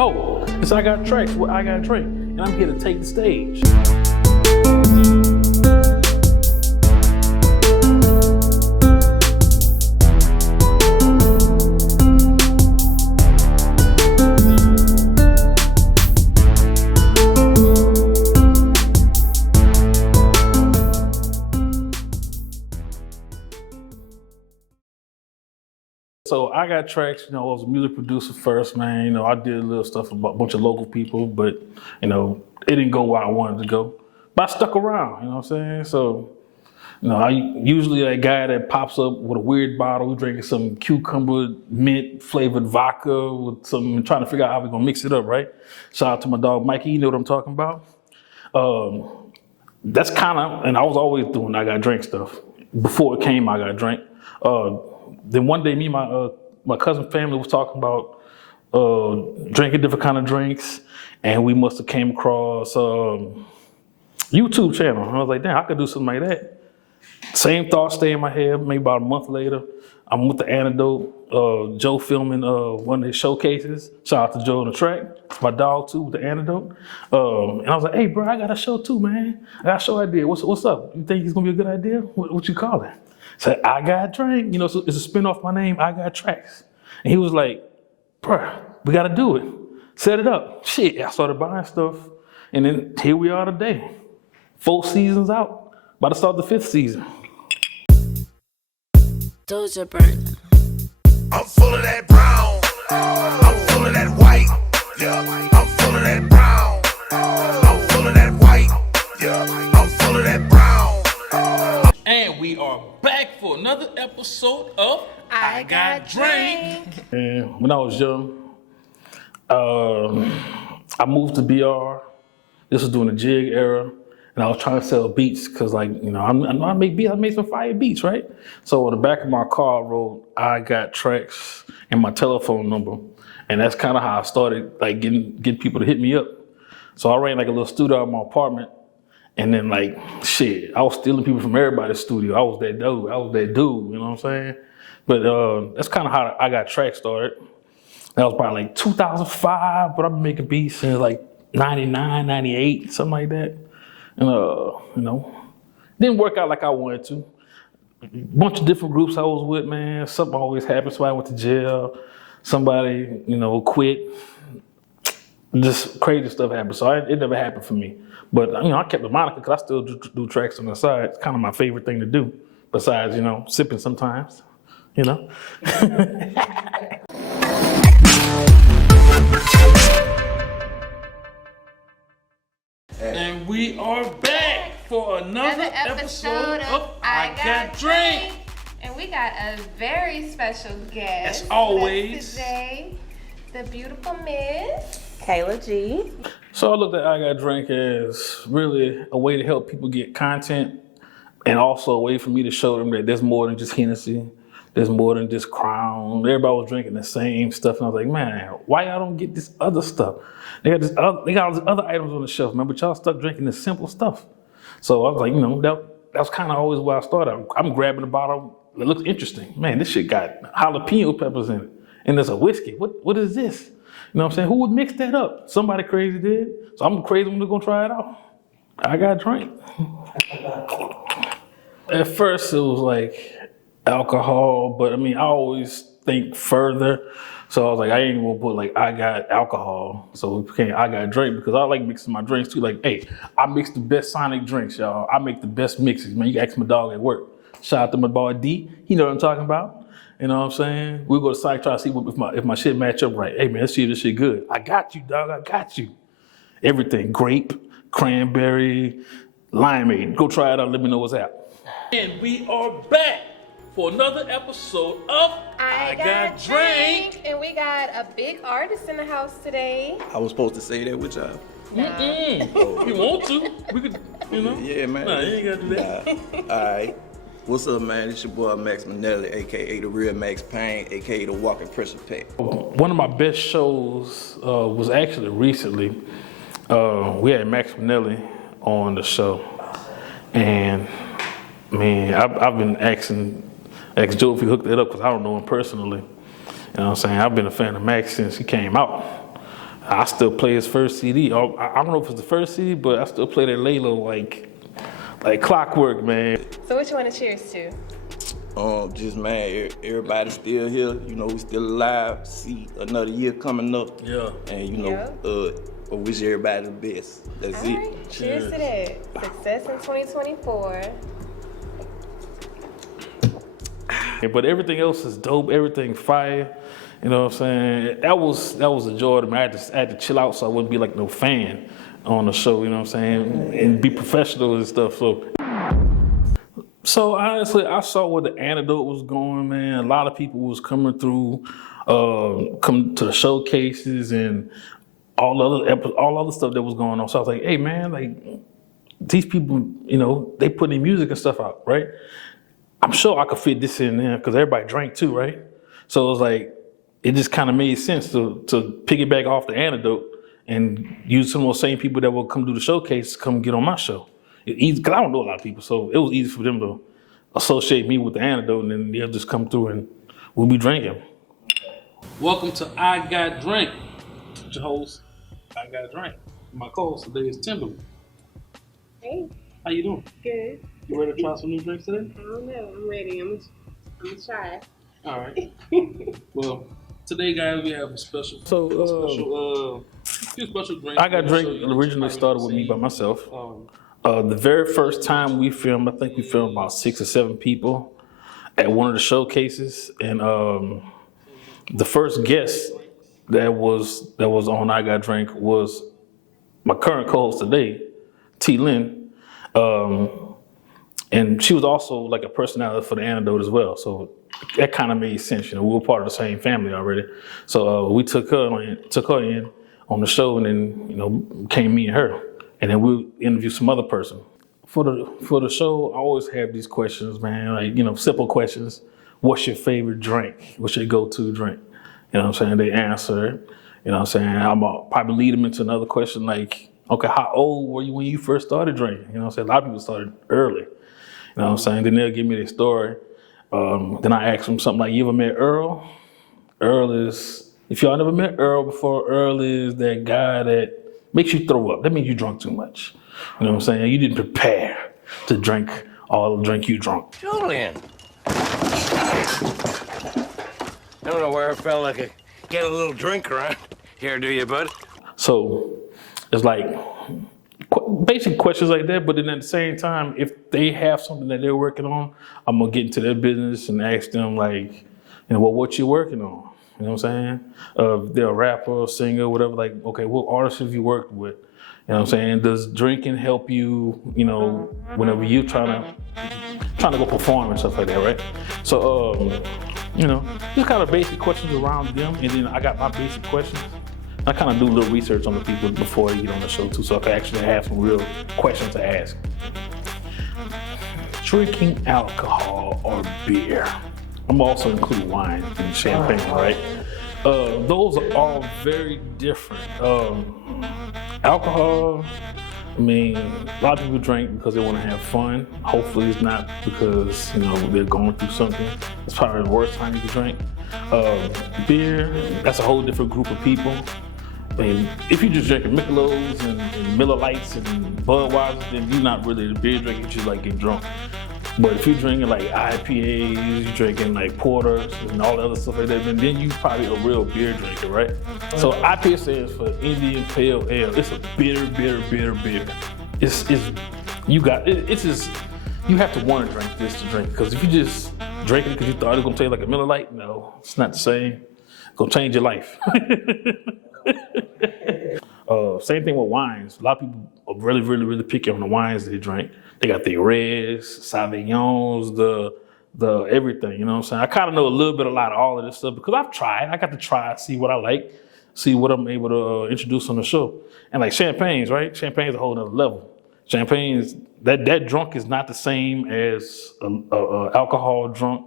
Oh, it's I Got Tracks with iGotDrank, and I'm here to take the stage. So I Got Tracks, I was a music producer first, man. I did a little stuff about a bunch of local people, but, it didn't go where I wanted to go. But I stuck around, you know what I'm saying? So, I usually that guy that pops up with a weird bottle, drinking some cucumber mint flavored vodka with some, trying to figure out how we're gonna mix it up, right? Shout out to my dog Mikey, you know what I'm talking about? That's kind of, and I was always doing I Got Drink stuff before it came I Got Drink. Then one day, me and my cousin family was talking about drinking different kind of drinks, and we must have came across YouTube channel. And I was like, damn, I could do something like that. Same thought stay in my head. Maybe about a month later, I'm with the Antidote. Joe filming one of his showcases. Shout out to Joe on the track. It's my dog too with the Antidote. And I was like, hey, bro, I got a show too, man. I got a show idea. What's up? You think it's gonna be a good idea? What you call it? Said, I Got Drink. So it's a spin off my name, I Got Tracks. And he was like, bruh, we got to do it. Set it up. Shit, I started buying stuff. And then here we are today. 4 seasons out. About to start the 5th season. Doja Bird. I'm full of that brown. I'm full of that white. Yeah. I'm full of that brown. I'm full of that white. Yeah. I'm full of that brown. And we are back for another episode of I Got Drink. And when I was young, I moved to BR. This was during the jig era. And I was trying to sell beats because, I make beats. I made some fire beats, right? So on the back of my car, I wrote I Got Tracks and my telephone number. And that's kind of how I started, getting people to hit me up. So I ran a little studio in my apartment. And then I was stealing people from everybody's studio. I was that dude, you know what I'm saying? But that's kind of how I Got Tracks started. That was probably 2005, but I've been making beats since 99, 98, something like that. And didn't work out like I wanted to. Bunch of different groups I was with, man. Something always happened. Somebody went to jail. Somebody, quit. Just crazy stuff happened. So it never happened for me. But, I kept the moniker because I still do tracks on the side. It's kind of my favorite thing to do, besides, sipping sometimes, And we are back for another episode of I Got Drink. And we got a very special guest. As always. Today, the beautiful Miss Kayla G. So I looked at I Got Drink as really a way to help people get content and also a way for me to show them that there's more than just Hennessy. There's more than just Crown. Everybody was drinking the same stuff. And I was like, man, why y'all don't get this other stuff? They got all these other items on the shelf, man, but y'all stuck drinking this simple stuff. So I was like, that was kind of always where I started. I'm grabbing a bottle that looks interesting. Man, this shit got jalapeno peppers in it. And there's a whiskey. What is this? You know what I'm saying? Who would mix that up? Somebody crazy did. So I'm crazy when they're gonna try it out. I Got Drink. At first it was alcohol, but I always think further. So I was like, I ain't even gonna put I got alcohol. So it became I Got Drink because I like mixing my drinks too. Hey, I mix the best Sonic drinks, y'all. I make the best mixes, man. You can ask my dog at work. Shout out to my boy D. He know what I'm talking about. You know what I'm saying? We'll go to site, try to see if my shit match up right. Hey man, let's see if this shit good. I got you, dog. I got you. Everything. Grape, cranberry, limeade. Go try it out. Let me know what's out. And we are back for another episode of I Got Drink. And we got a big artist in the house today. I was supposed to say that with y'all. Oh. You want to? We could, Yeah, man. Nah, you ain't gotta do that. All right. What's up, man? It's your boy Max Manelli, a.k.a. The Real Max Payne, a.k.a. The Walking Pressure Pack. One of my best shows was actually recently. We had Max Manelli on the show. And, man, I've been asking Joe if he hooked it up because I don't know him personally. You know what I'm saying? I've been a fan of Max since he came out. I still play his first CD. I don't know if it's the first CD, but I still play that Laylo like clockwork, man. So what you want to cheers to? Just man, everybody's still here. You know, we still alive. See another year coming up. Yeah. And you know, I wish everybody the best. That's All it. right, cheers to that. Success in 2024. But everything else is dope. Everything fire. You know what I'm saying? That was a joy to me. I had to chill out so I wouldn't be like no fan on the show. You know what I'm saying? And be professional and stuff. So honestly, I saw where the antidote was going, man. A lot of people was coming through, come to the showcases and all other stuff that was going on. So I was like, hey man, like these people, you know, they put their music and stuff out, right? I'm sure I could fit this in there because everybody drank too, right? So it was like, it just kind of made sense to piggyback off the antidote and use some of those same people that will come do the showcase to come get on my show. Because I don't know a lot of people, so it was easy for them to associate me with the antidote, and then they'll just come through and we'll be drinking. Welcome to iGotDrank. Your host, iGotDrank. My co-host today is Timberly. Hey, How you doing? good. You ready to try some new drinks today? I don't know. I'm ready. I'm gonna try. All right. Well, today, guys, we have a special. Few special drinks. iGotDrank originally started with me by myself. The very first time we filmed, I think we filmed about 6 or 7 people at one of the showcases, and the first guest that was on iGotDrank was my current co-host today, T. Lynn, and she was also like a personality for the antidote as well. So that kind of made sense. You know, we were part of the same family already. So we took her in on the show, and then, you know, came me and her, and then we'll interview some other person. For the show, I always have these questions, man. Like, you know, simple questions. What's your favorite drink? What's your go-to drink? You know what I'm saying? They answer it. You know what I'm saying? I'll probably lead them into another question like, okay, how old were you when you first started drinking? You know what I'm saying? A lot of people started early. You know what I'm saying? Then they'll give me their story. Then I ask them something like, you ever met Earl? Earl is, if y'all never met Earl before, Earl is that guy that makes you throw up. That means you drunk too much. You know what I'm saying? You didn't prepare to drink all the drink you drunk. Julian. I don't know where I felt like I get a little drink around here, do you, bud? So it's like basic questions like that, but then at the same time, if they have something that they're working on, I'm gonna get into their business and ask them like, you know, well, what you working on? You know what I'm saying? If they're a rapper, singer, whatever, like, okay, what artists have you worked with? You know what I'm saying? Does drinking help you, you know, whenever you're trying to go perform and stuff like that, right? So, you know, just kind of basic questions around them, and then I got my basic questions. I kind of do a little research on the people before they get on the show too, so I can actually have some real questions to ask. Drinking alcohol or beer. I'm also include wine and champagne, right? Those are all very different. Alcohol, I mean, a lot of people drink because they want to have fun. Hopefully it's not because, you know, they're going through something. It's probably the worst time you can drink. Beer, that's a whole different group of people. I mean, if you're just drinking Michelob's and Miller Lights and Budweiser, then you're not really a beer drinker, you just like getting drunk. But if you're drinking like IPAs, you're drinking like porters and all the other stuff like that, then you're probably a real beer drinker, right? So IPA stands for Indian Pale Ale. It's a bitter beer. It's just, you have to want to drink this to drink. Because if you just drink it because you thought it was going to taste like a Miller Lite, no, it's not the same. It's going to change your life. Same thing with wines. A lot of people are really picky on the wines they drink. They got the reds, Sauvignons, the everything, you know what I'm saying? I kind of know a little bit about all of this stuff because I've tried. I got to try, see what I like, see what I'm able to introduce on the show. And like champagnes, right? Champagne's a whole other level. Champagne's, that drunk is not the same as a alcohol drunk.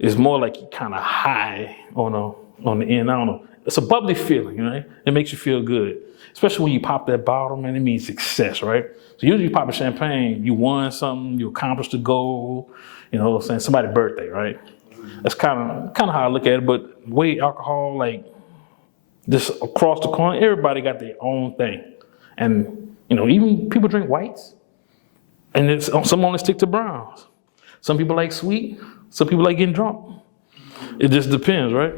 It's more like you kind of high on the end. I don't know. It's a bubbly feeling, right? It makes you feel good. Especially when you pop that bottle, man, it means success, right? So usually you pop a champagne, you won something, you accomplished a goal, you know what I'm saying, somebody's birthday, right? That's kind of how I look at it, but way alcohol, like, Just across the corner, everybody got their own thing. And, even people drink whites. And some only stick to browns. Some people like sweet. Some people like getting drunk. It just depends, right?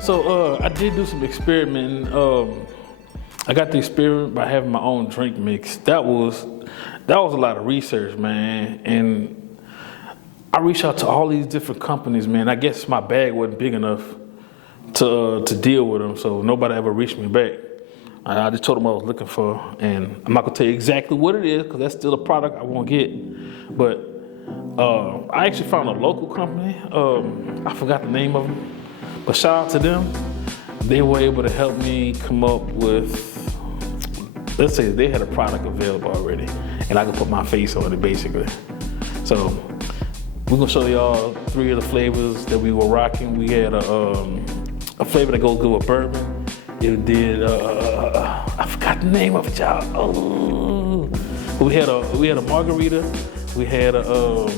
So I did do some experimenting. I got the experiment by having my own drink mix. That was a lot of research, man. And I reached out to all these different companies, man. I guess my bag wasn't big enough to deal with them, so nobody ever reached me back. I just told them what I was looking for, and I'm not gonna tell you exactly what it is because that's still a product I won't get. But I actually found a local company. I forgot the name of them. But shout out to them. They were able to help me come up with, let's say they had a product available already and I could put my face on it basically. So we're gonna show y'all 3 of the flavors that we were rocking. We had a flavor that goes good with bourbon. It did, I forgot the name of it, y'all. Oh. We had a margarita. We had a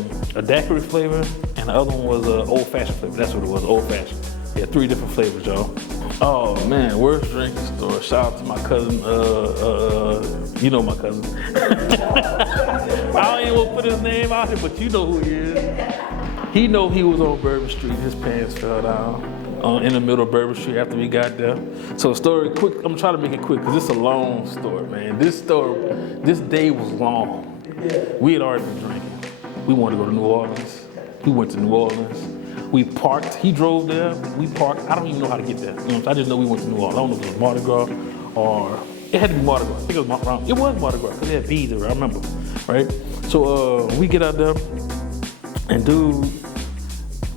daiquiri flavor and the other one was an old fashioned flavor. That's what it was, old fashioned. Yeah, 3 different flavors, y'all. Oh man, worst drinking store. Shout out to my cousin. You know my cousin. I don't even want to put his name out here, but you know who he is. He know he was on Bourbon Street. His pants fell down in the middle of Bourbon Street after we got there. So story quick. I'm trying to make it quick because it's a long story, man. This day was long. We had already been drinking. We wanted to go to New Orleans. We went to New Orleans. We parked. He drove there. We parked. I don't even know how to get there. I just know we went to New Orleans. I don't know if it was Mardi Gras or it had to be Mardi Gras. I think it was Mardi Gras. It was Mardi Gras because they had beads there. I remember, right? So we get out there, and dude,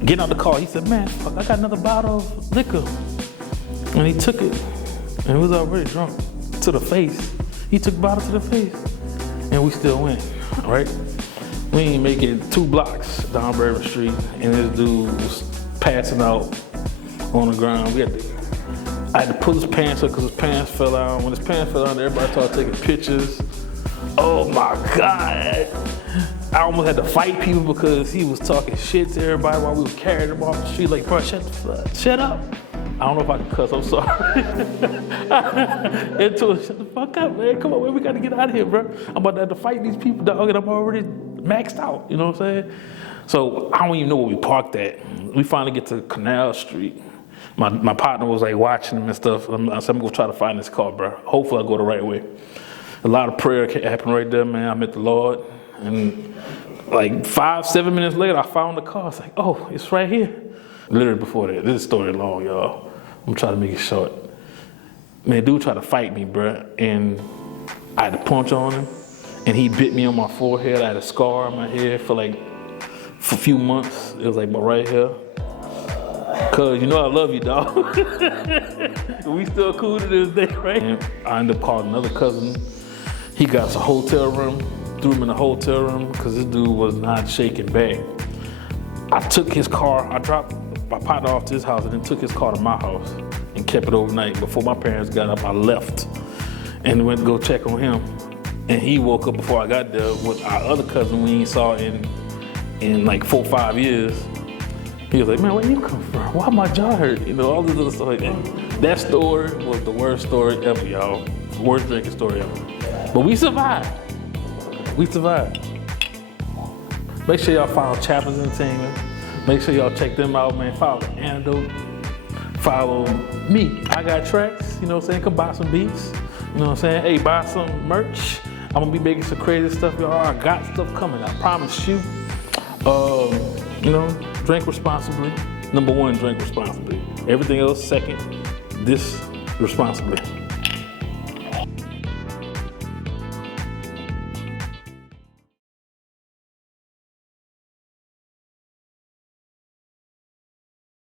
getting out the car, he said, "Man, fuck, I got another bottle of liquor," and he took it, and he was already drunk to the face. He took the bottle to the face, and we still went, right? We ain't making 2 blocks down Bourbon Street, and this dude was passing out on the ground. I had to pull his pants up because his pants fell out. When his pants fell out, everybody started taking pictures. Oh my God. I almost had to fight people because he was talking shit to everybody while we were carrying him off the street. Like, bro, shut up. I don't know if I can cuss, I'm sorry. Into it, shut the fuck up, man. Come on, man, we gotta get out of here, bro. I'm about to have to fight these people, dog, and I'm already maxed out, you know what I'm saying? So I don't even know where we parked at. We finally get to Canal Street. My partner was like watching him and stuff. I said, I'm gonna try to find this car, bro. Hopefully I go the right way. A lot of prayer happened right there, man. I met the Lord. And like 5-7 minutes later, I found the car. It's like, oh, it's right here. Literally before that. This story long, y'all. I'm trying to make it short. Man, dude tried to fight me, bro. And I had to punch on him. And he bit me on my forehead. I had a scar on my head for a few months. It was like my right here. Cause you know I love you, dog. We still cool to this day, right? And I ended up calling another cousin. He got us a hotel room, threw him in a hotel room because this dude was not shaking back. I took his car, I dropped my partner off to his house and then took his car to my house and kept it overnight. Before my parents got up, I left and went to go check on him. And he woke up before I got there with our other cousin we ain't saw in like 4 or 5 years. He was like, man, where you come from? Why my jaw hurt? You know, all this other stuff like that. That story was the worst story ever, y'all. Worst drinking story ever. But we survived. We survived. Make sure y'all follow Chaplains Entertainment. Make sure y'all check them out, man. Follow The Antidote. Follow me. I got tracks, you know what I'm saying? Come buy some beats. You know what I'm saying? Hey, buy some merch. I'm gonna be making some crazy stuff, y'all. I got stuff coming, I promise you. You know, drink responsibly. Number one, drink responsibly. Everything else second, this responsibly.